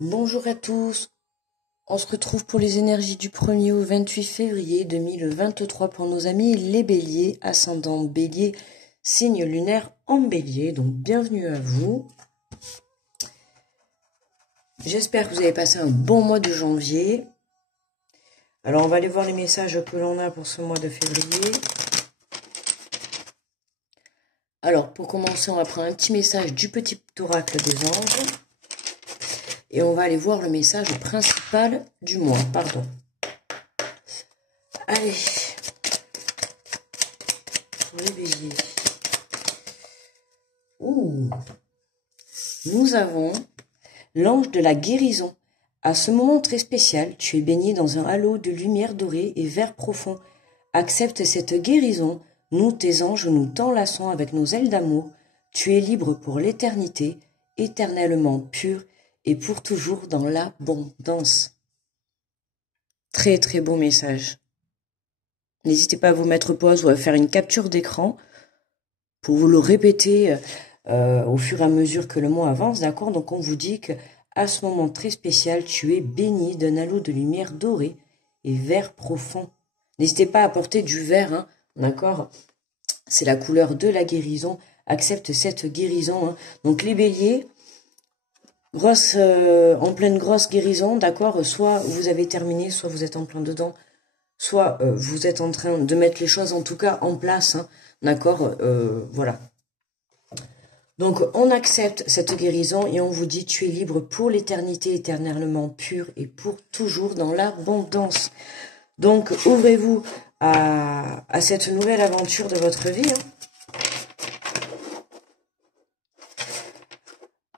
Bonjour à tous, on se retrouve pour les énergies du 1er au 28 février 2023 pour nos amis les béliers, ascendant bélier, signe lunaire en bélier, donc bienvenue à vous. J'espère que vous avez passé un bon mois de janvier. Alors on va aller voir les messages que l'on a pour ce mois de février. Alors pour commencer, on va prendre un petit message du petit oracle des anges. Et on va aller voir le message principal du mois, pardon. Allez, pour les béliers. Ouh, nous avons l'ange de la guérison. À ce moment très spécial, tu es baigné dans un halo de lumière dorée et vert profond. Accepte cette guérison. Nous, tes anges, nous t'enlaçons avec nos ailes d'amour. Tu es libre pour l'éternité, éternellement pur et pour toujours dans l'abondance. Très très beau message. N'hésitez pas à vous mettre pause ou à faire une capture d'écran pour vous le répéter au fur et à mesure que le mois avance, d'accord? Donc on vous dit que à ce moment très spécial, tu es baigné d'un halo de lumière dorée et vert profond. N'hésitez pas à porter du vert, hein, d'accord? C'est la couleur de la guérison. Accepte cette guérison. Hein. Donc les béliers, en pleine grosse guérison, d'accord? Soit vous avez terminé, soit vous êtes en plein dedans, soit vous êtes en train de mettre les choses en tout cas en place, hein, d'accord? Voilà. Donc on accepte cette guérison et on vous dit tu es libre pour l'éternité, éternellement pur et pour toujours dans l'abondance. Donc ouvrez-vous à cette nouvelle aventure de votre vie. Hein.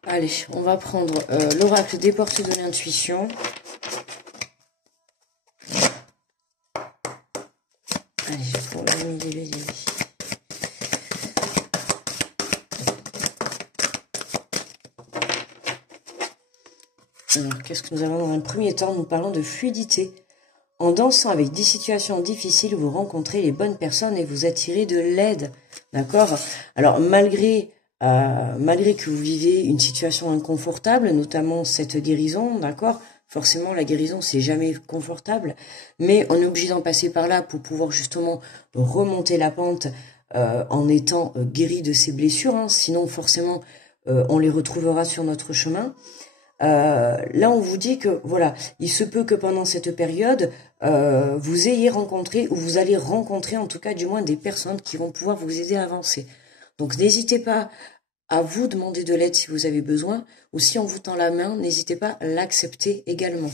Allez, on va prendre l'oracle des portes de l'intuition. Allez, pour l'ami des béliers. Alors, qu'est-ce que nous avons dans un premier temps? Nous parlons de fluidité. En dansant avec des situations difficiles, vous rencontrez les bonnes personnes et vous attirez de l'aide. D'accord? Alors, malgré que vous vivez une situation inconfortable, notamment cette guérison, d'accord? Forcément, la guérison, c'est jamais confortable, mais on est obligé d'en passer par là pour pouvoir justement remonter la pente en étant guéri de ses blessures. Hein. Sinon, forcément, on les retrouvera sur notre chemin. Là, on vous dit que voilà, il se peut que pendant cette période, vous ayez rencontré ou vous allez rencontrer en tout cas du moins des personnes qui vont pouvoir vous aider à avancer. Donc n'hésitez pas à vous demander de l'aide si vous avez besoin ou si on vous tend la main, n'hésitez pas à l'accepter également.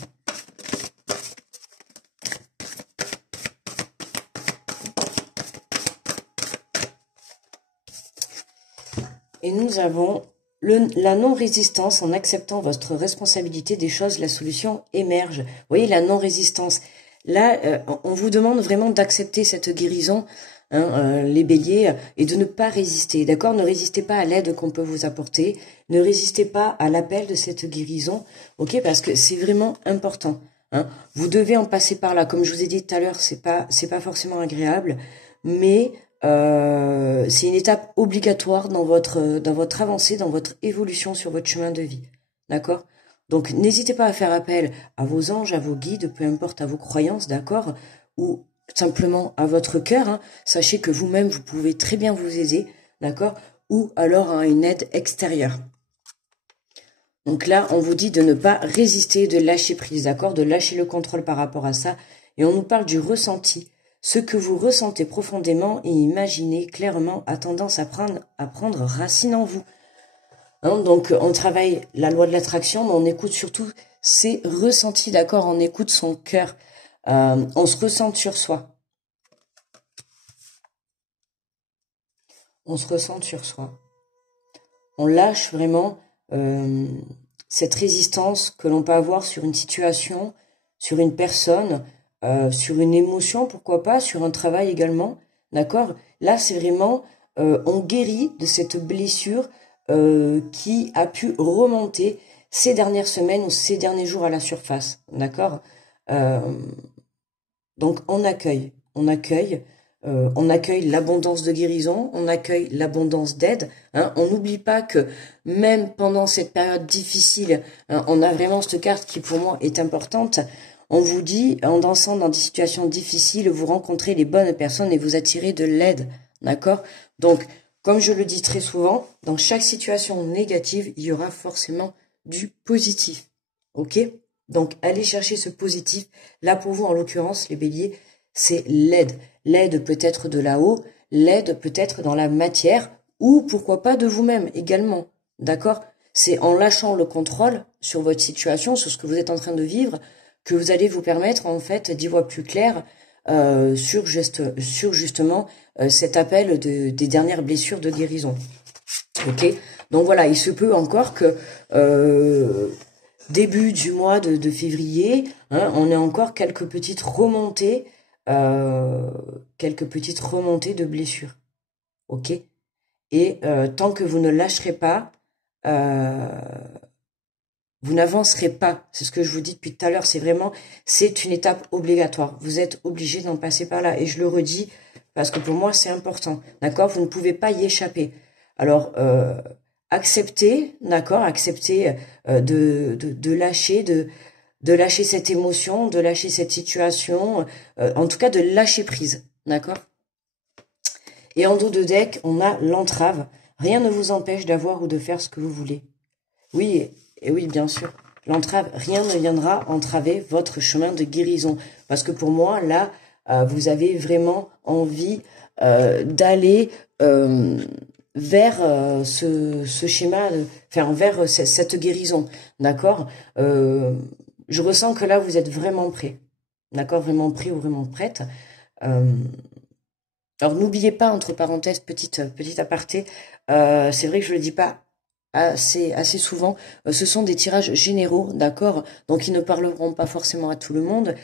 Et nous avons la non-résistance. En acceptant votre responsabilité des choses, la solution émerge. Vous voyez, la non-résistance. Là, on vous demande vraiment d'accepter cette guérison, hein, les béliers, et de ne pas résister, d'accord? Ne résistez pas à l'aide qu'on peut vous apporter. Ne résistez pas à l'appel de cette guérison, ok? Parce que c'est vraiment important. Hein. Vous devez en passer par là. Comme je vous ai dit tout à l'heure, c'est pas forcément agréable, mais c'est une étape obligatoire dans votre avancée, dans votre évolution sur votre chemin de vie. D'accord? Donc, n'hésitez pas à faire appel à vos anges, à vos guides, peu importe à vos croyances, d'accord? Ou simplement à votre cœur. Hein. Sachez que vous-même, vous pouvez très bien vous aider, d'accord? Ou alors à une aide extérieure. Donc là, on vous dit de ne pas résister, de lâcher prise, d'accord? De lâcher le contrôle par rapport à ça. Et on nous parle du ressenti. Ce que vous ressentez profondément et imaginez clairement a tendance à prendre racine en vous. Hein, donc on travaille la loi de l'attraction, mais on écoute surtout ses ressentis, d'accord? On écoute son cœur. On se ressent sur soi. On se ressent sur soi. On lâche vraiment cette résistance que l'on peut avoir sur une situation, sur une personne, sur une émotion, pourquoi pas, sur un travail également, d'accord? Là, c'est vraiment, on guérit de cette blessure qui a pu remonter ces dernières semaines ou ces derniers jours à la surface, d'accord? Donc, on accueille on accueille l'abondance de guérison, on accueille l'abondance d'aide. Hein. On n'oublie pas que même pendant cette période difficile, hein, on a vraiment cette carte qui pour moi est importante. On vous dit, en dansant dans des situations difficiles, vous rencontrez les bonnes personnes et vous attirez de l'aide. D'accord? Donc, comme je le dis très souvent, dans chaque situation négative, il y aura forcément du positif. Ok? Donc, allez chercher ce positif. Là, pour vous, en l'occurrence, les béliers, c'est l'aide. L'aide peut être de là-haut, l'aide peut être dans la matière, ou pourquoi pas de vous-même également. D'accord? C'est en lâchant le contrôle sur votre situation, sur ce que vous êtes en train de vivre, que vous allez vous permettre, en fait, d'y voir plus clair sur justement cet appel des dernières blessures de guérison. Ok? Donc voilà, il se peut encore que début du mois de février, hein, on ait encore quelques petites remontées de blessures. Ok? Et tant que vous ne lâcherez pas, vous n'avancerez pas. C'est ce que je vous dis depuis tout à l'heure. C'est une étape obligatoire. Vous êtes obligé d'en passer par là. Et je le redis parce que pour moi, c'est important. D'accord? Vous ne pouvez pas y échapper. Alors, acceptez, d'accord? Acceptez de lâcher cette émotion, de lâcher cette situation, en tout cas de lâcher prise. D'accord? Et en dos de deck, on a l'entrave. Rien ne vous empêche d'avoir ou de faire ce que vous voulez. Oui, et oui, bien sûr. L'entrave, rien ne viendra entraver votre chemin de guérison. Parce que pour moi, là, vous avez vraiment envie d'aller vers ce schéma, vers cette guérison. D'accord? Je ressens que là, vous êtes vraiment prêt. D'accord? Vraiment prêt ou vraiment prête. Alors, n'oubliez pas, entre parenthèses, petite aparté, c'est vrai que je le dis pas assez souvent, ce sont des tirages généraux, d'accord? Donc ils ne parleront pas forcément à tout le monde.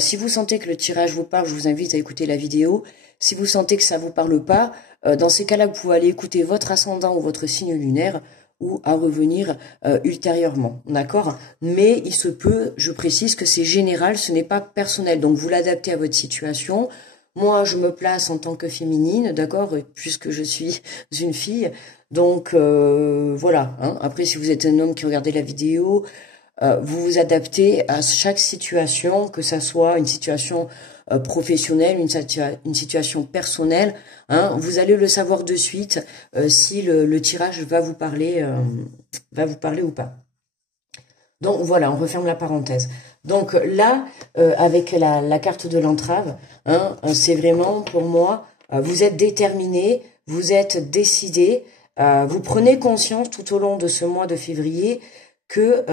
Si vous sentez que le tirage vous parle, je vous invite à écouter la vidéo. Si vous sentez que ça vous parle pas, dans ces cas-là, vous pouvez aller écouter votre ascendant ou votre signe lunaire ou à revenir ultérieurement, d'accord? Mais il se peut, je précise que c'est général, ce n'est pas personnel. Donc vous l'adaptez à votre situation. Moi, je me place en tant que féminine, d'accord, puisque je suis une fille. Donc, voilà. Hein. Après, si vous êtes un homme qui regardez la vidéo, vous vous adaptez à chaque situation, que ça soit une situation professionnelle, une situation personnelle. Hein. Vous allez le savoir de suite si le tirage va vous parler ou pas. Donc, voilà, on referme la parenthèse. Donc là, avec la carte de l'entrave, hein, c'est vraiment, pour moi, vous êtes déterminé, vous êtes décidé, vous prenez conscience tout au long de ce mois de février que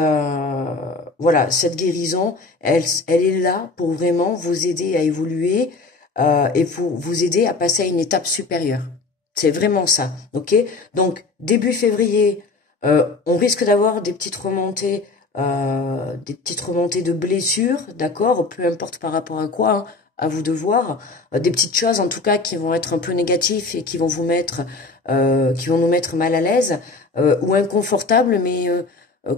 voilà, cette guérison, elle est là pour vraiment vous aider à évoluer et pour vous aider à passer à une étape supérieure. C'est vraiment ça, ok? Donc, début février, on risque d'avoir des petites remontées de blessures, d'accord, peu importe par rapport à quoi, hein, à vous de voir, des petites choses en tout cas qui vont être un peu négatives et qui vont nous mettre mal à l'aise ou inconfortable, mais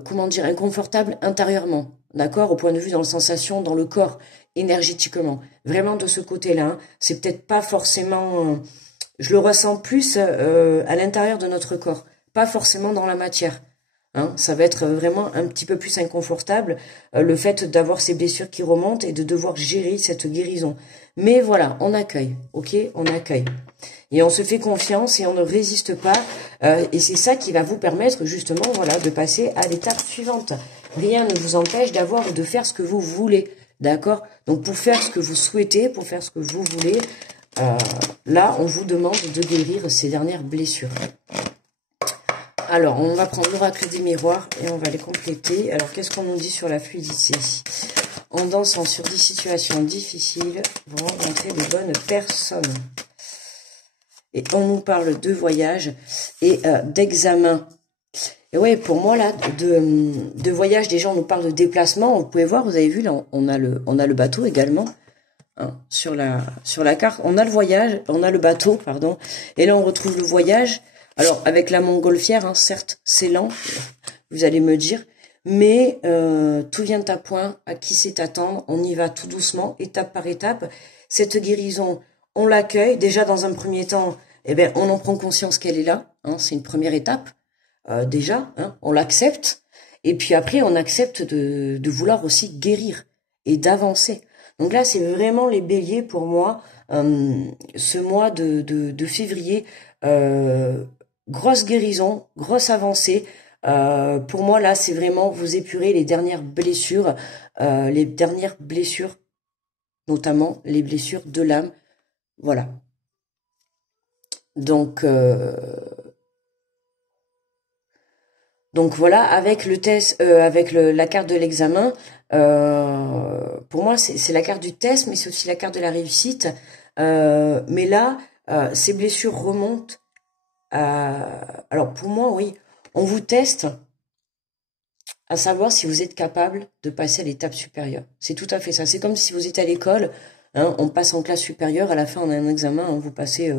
comment dire, inconfortable intérieurement, d'accord, au point de vue dans la sensation, dans le corps, énergétiquement. Vraiment de ce côté-là, hein, c'est peut-être pas forcément, je le ressens plus à l'intérieur de notre corps, pas forcément dans la matière. Hein, ça va être vraiment un petit peu plus inconfortable, le fait d'avoir ces blessures qui remontent et de devoir gérer cette guérison. Mais voilà, on accueille, ok? On accueille. Et on se fait confiance et on ne résiste pas. Et c'est ça qui va vous permettre justement, voilà, de passer à l'étape suivante. Rien ne vous empêche d'avoir ou de faire ce que vous voulez, d'accord? Donc pour faire ce que vous souhaitez, pour faire ce que vous voulez, là, on vous demande de guérir ces dernières blessures. Alors, on va prendre l'oracle des miroirs et on va les compléter. Alors, qu'est-ce qu'on nous dit sur la fluidité? En dansant sur des situations difficiles, vous rencontrez de bonnes personnes. Et on nous parle de voyage et d'examen. Et ouais, pour moi, là, de voyage, déjà, on nous parle de déplacement. Vous pouvez voir, vous avez vu, là, on a le bateau également. Hein, sur la carte. On a le voyage, on a le bateau, pardon. Et là, on retrouve le voyage. Alors, avec la montgolfière, hein, certes, c'est lent, vous allez me dire, mais tout vient à point, à qui c'est attendre, on y va tout doucement, étape par étape. Cette guérison, on l'accueille. Déjà, dans un premier temps, eh ben, on en prend conscience qu'elle est là. Hein, c'est une première étape. Déjà, hein, on l'accepte. Et puis après, on accepte de vouloir aussi guérir et d'avancer. Donc là, c'est vraiment les béliers pour moi. Ce mois de février, grosse guérison, grosse avancée. Pour moi, là, c'est vraiment vous épurer les dernières blessures, notamment les blessures de l'âme. Voilà. Donc voilà, avec le test, avec la carte de l'examen, pour moi c'est la carte du test, mais c'est aussi la carte de la réussite. Mais là, ces blessures remontent. Alors pour moi, oui, on vous teste à savoir si vous êtes capable de passer à l'étape supérieure. C'est tout à fait ça. C'est comme si vous étiez à l'école, hein, on passe en classe supérieure, à la fin on a un examen, hein, vous passez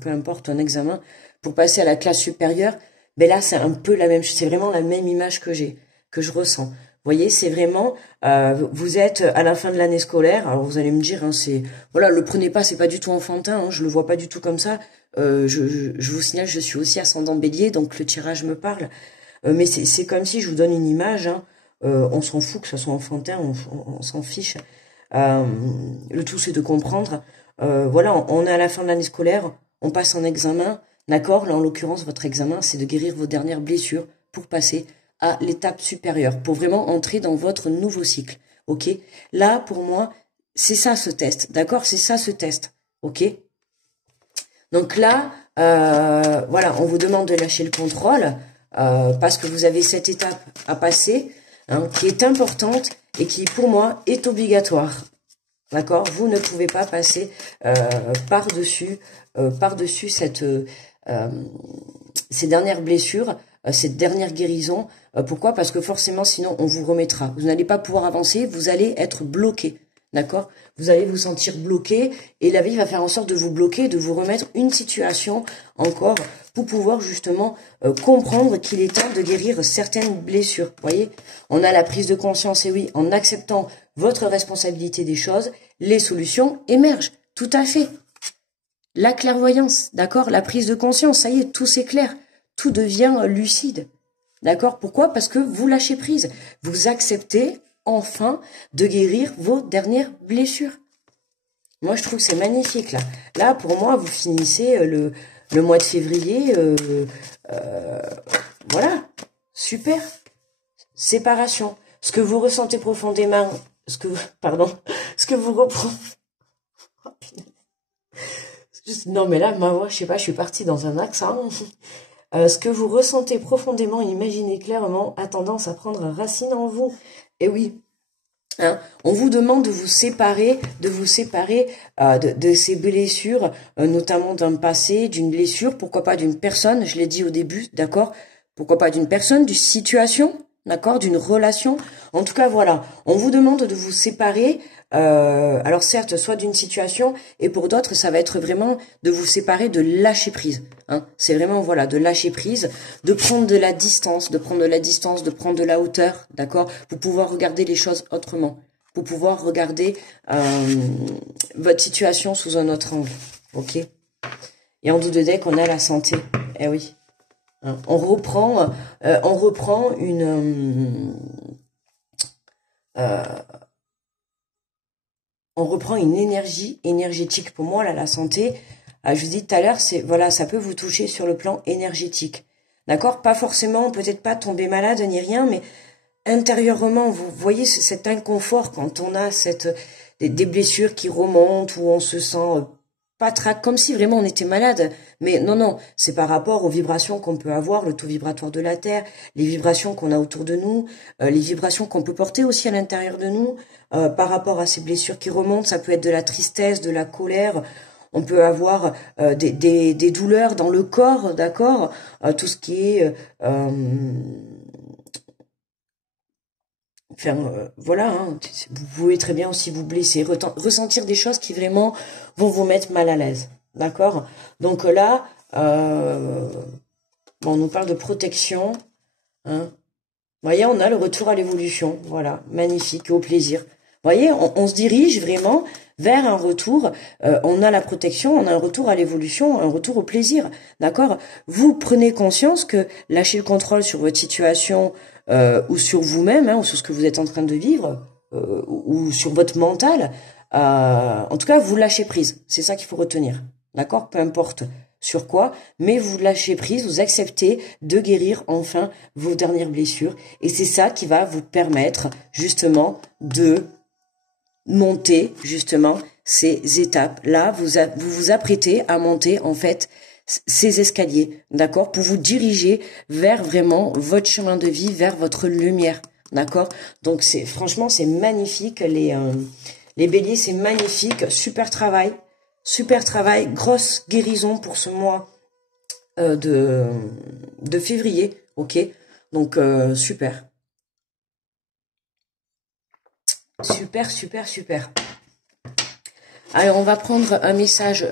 peu importe, un examen pour passer à la classe supérieure. Mais là, c'est un peu la même chose. C'est vraiment la même image que je ressens. Vous voyez, c'est vraiment, vous êtes à la fin de l'année scolaire. Alors vous allez me dire, hein, voilà, le prenez pas, c'est pas du tout enfantin. Hein, je le vois pas du tout comme ça. Je vous signale, je suis aussi ascendant Bélier, donc le tirage me parle. Mais c'est comme si je vous donne une image. Hein, on s'en fout que ça soit enfantin, on s'en fiche. Le tout, c'est de comprendre. Voilà, on est à la fin de l'année scolaire, on passe en examen. D'accord? Là, en l'occurrence, votre examen, c'est de guérir vos dernières blessures pour passer à l'étape supérieure, pour vraiment entrer dans votre nouveau cycle. Ok? Là, pour moi, c'est ça ce test. D'accord? C'est ça ce test. Ok? Donc là, voilà, on vous demande de lâcher le contrôle parce que vous avez cette étape à passer, hein, qui est importante et qui, pour moi, est obligatoire. D'accord? Vous ne pouvez pas passer par-dessus ces dernières blessures, cette dernière guérison. Pourquoi? Parce que forcément, sinon, on vous remettra. Vous n'allez pas pouvoir avancer, vous allez être bloqué. D'accord? Vous allez vous sentir bloqué et la vie va faire en sorte de vous bloquer, de vous remettre une situation encore pour pouvoir justement comprendre qu'il est temps de guérir certaines blessures. Vous voyez? On a la prise de conscience et oui, en acceptant votre responsabilité des choses, les solutions émergent. Tout à fait. La clairvoyance, d'accord? La prise de conscience, ça y est, tout s'éclaire, tout devient lucide. D'accord? Pourquoi? Parce que vous lâchez prise. Vous acceptez enfin de guérir vos dernières blessures. Moi, je trouve que c'est magnifique, là. Là, pour moi, vous finissez le mois de février. Voilà. Super. Séparation. Ce que vous ressentez profondément, ce que vous reprenez. Non, mais là, ma voix, je sais pas, je suis partie dans un accent. Ce que vous ressentez profondément, imaginez clairement, a tendance à prendre racine en vous. Et oui, hein, on vous demande de vous séparer de ces blessures, notamment d'un passé, d'une blessure, pourquoi pas d'une personne, je l'ai dit au début, d'accord? Pourquoi pas d'une personne, d'une situation, d'accord? D'une relation. En tout cas, voilà, on vous demande de vous séparer. Alors certes, soit d'une situation, et pour d'autres, ça va être vraiment de vous séparer, de lâcher prise. Hein. C'est vraiment, voilà, de lâcher prise, de prendre de la distance, de prendre de la hauteur, d'accord, pour pouvoir regarder les choses autrement, pour pouvoir regarder votre situation sous un autre angle, ok. Et en dos de deck, on a la santé, eh oui. Hein. On reprend une énergie énergétique. Pour moi, là, la santé, je vous dis tout à l'heure, c'est voilà, ça peut vous toucher sur le plan énergétique. D'accord? Pas forcément, peut-être pas tomber malade ni rien, mais intérieurement, vous voyez cet inconfort quand on a des blessures qui remontent, où on se sent pas comme si vraiment on était malade. Mais non, c'est par rapport aux vibrations qu'on peut avoir, le taux vibratoire de la Terre, les vibrations qu'on a autour de nous, les vibrations qu'on peut porter aussi à l'intérieur de nous, par rapport à ces blessures qui remontent. Ça peut être de la tristesse, de la colère. On peut avoir des douleurs dans le corps, d'accord, tout ce qui est... Enfin, voilà, hein, vous pouvez très bien aussi vous blesser, ressentir des choses qui vraiment vont vous mettre mal à l'aise, d'accord? Donc là, on nous parle de protection, hein. Vous voyez, on a le retour à l'évolution, voilà, magnifique, au plaisir. voyez, on se dirige vraiment vers un retour, on a la protection, on a un retour à l'évolution, un retour au plaisir, d'accord? Vous prenez conscience que lâcher le contrôle sur votre situation ou sur vous-même, hein, ou sur ce que vous êtes en train de vivre, ou sur votre mental, en tout cas, vous lâchez prise. C'est ça qu'il faut retenir, d'accord? Peu importe sur quoi, mais vous lâchez prise, vous acceptez de guérir enfin vos dernières blessures, et c'est ça qui va vous permettre justement de monter justement ces étapes-là, vous vous apprêtez à monter en fait ces escaliers, d'accord, pour vous diriger vers vraiment votre chemin de vie, vers votre lumière, d'accord. Donc c'est franchement c'est magnifique, les béliers, c'est magnifique, super travail, grosse guérison pour ce mois de février, ok. Donc super. Super. Alors, on va prendre un message.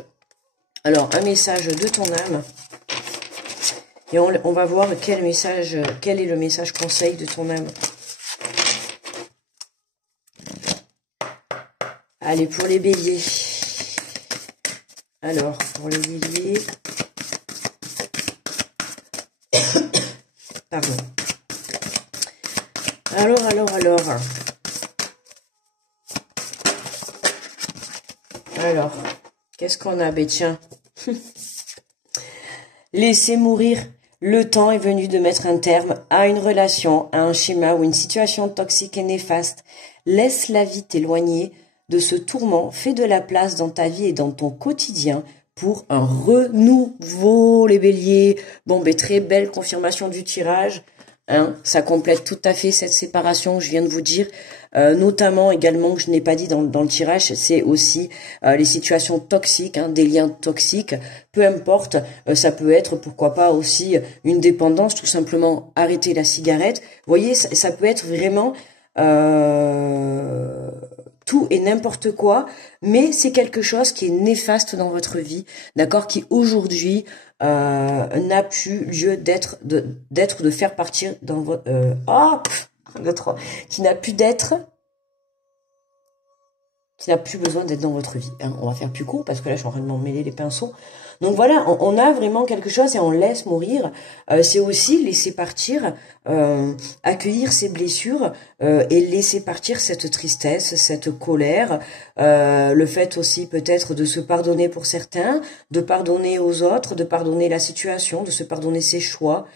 Alors, un message de ton âme. Et on va voir quel est le message conseil de ton âme. Allez, pour les béliers. Alors, pour les béliers. Pardon. Alors. Alors, qu'est-ce qu'on a? Ben tiens, laissez mourir. Le temps est venu de mettre un terme à une relation, à un schéma ou une situation toxique et néfaste. Laisse la vie t'éloigner de ce tourment. Fais de la place dans ta vie et dans ton quotidien pour un renouveau, les béliers. Bon, ben très belle confirmation du tirage. Hein, ça complète tout à fait cette séparation que je viens de vous dire. Notamment également, que je n'ai pas dit dans le tirage, c'est aussi les situations toxiques, hein, des liens toxiques, peu importe, ça peut être, pourquoi pas aussi, une dépendance, tout simplement arrêter la cigarette. Vous voyez, ça peut être vraiment tout et n'importe quoi, mais c'est quelque chose qui est néfaste dans votre vie, d'accord, qui aujourd'hui n'a plus lieu d'être, de faire partir dans votre... qui n'a plus d'être, qui n'a plus besoin d'être dans votre vie. Hein. On va faire plus court parce que là je suis en train de m'emmêler les pinceaux. Donc voilà, on a vraiment quelque chose et on laisse mourir. C'est aussi laisser partir, accueillir ses blessures et laisser partir cette tristesse, cette colère. Le fait aussi peut-être de se pardonner pour certains, de pardonner aux autres, de pardonner la situation, de se pardonner ses choix,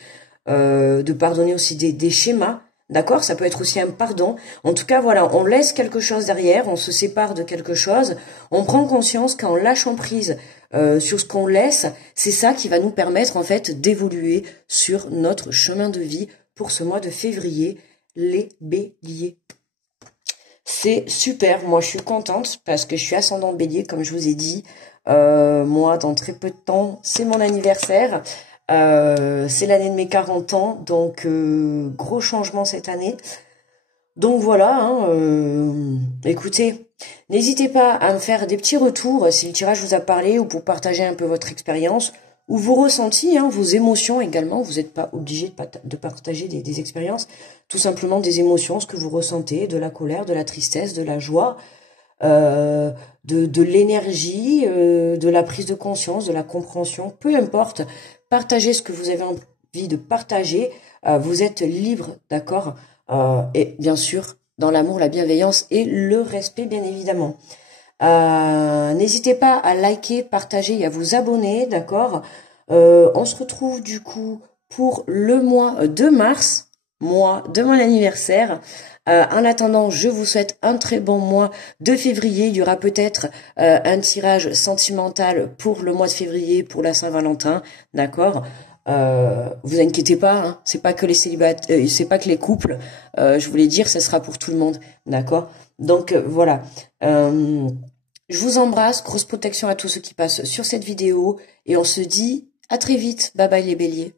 de pardonner aussi des schémas. D'accord, ça peut être aussi un pardon. En tout cas, voilà, on laisse quelque chose derrière, on se sépare de quelque chose, on prend conscience qu'en lâchant prise sur ce qu'on laisse, c'est ça qui va nous permettre en fait d'évoluer sur notre chemin de vie pour ce mois de février, les béliers. C'est super, moi je suis contente parce que je suis ascendant bélier comme je vous ai dit. Moi, dans très peu de temps, c'est mon anniversaire. C'est l'année de mes 40 ans, donc gros changement cette année. Donc voilà, hein, écoutez, n'hésitez pas à me faire des petits retours si le tirage vous a parlé ou pour partager un peu votre expérience ou vos ressentis, hein, vos émotions également. Vous n'êtes pas obligé de partager des expériences, tout simplement des émotions, ce que vous ressentez, de la colère, de la tristesse, de la joie, de l'énergie, de la prise de conscience, de la compréhension, peu importe. Partagez ce que vous avez envie de partager. Vous êtes libre, d'accord, et bien sûr, dans l'amour, la bienveillance et le respect, bien évidemment. N'hésitez pas à liker, partager et à vous abonner, d'accord. On se retrouve du coup pour le mois de mars, mois de mon anniversaire. En attendant, je vous souhaite un très bon mois de février. Il y aura peut-être un tirage sentimental pour le mois de février, pour la Saint-Valentin, d'accord. Vous inquiétez pas, hein, c'est pas que les célibataires, c'est pas que les couples. Je voulais dire, ça sera pour tout le monde, d'accord. Donc voilà. Je vous embrasse, grosse protection à tous ceux qui passent sur cette vidéo et on se dit à très vite. Bye bye les béliers.